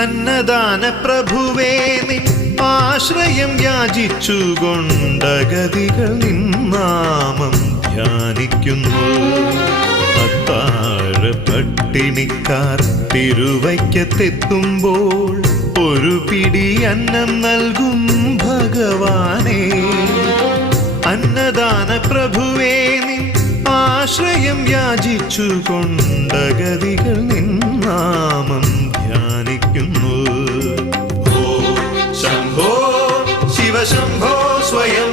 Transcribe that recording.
അന്നദാന പ്രഭുവേ നിൻ ആശ്രയം യാചിച്ചുകൊണ്ടഗതികൾ നിന്നാമം ധ്യാനിക്കുന്നു. അത്താഴ പട്ടിണിക്കാർ തിരുവയ്ക്കത്തെത്തുമ്പോൾ ഒരു പിടി അന്നം നൽകും ഭഗവാനേ. അന്നദാന പ്രഭുവേ നിൻ ആശ്രയം യാചിച്ചുകൊണ്ടഗതികൾ നിന്നാമം ധ്യാനിക്കുന്നു. ഓ ശംഭോ ശിവശംഭോ സ്വയം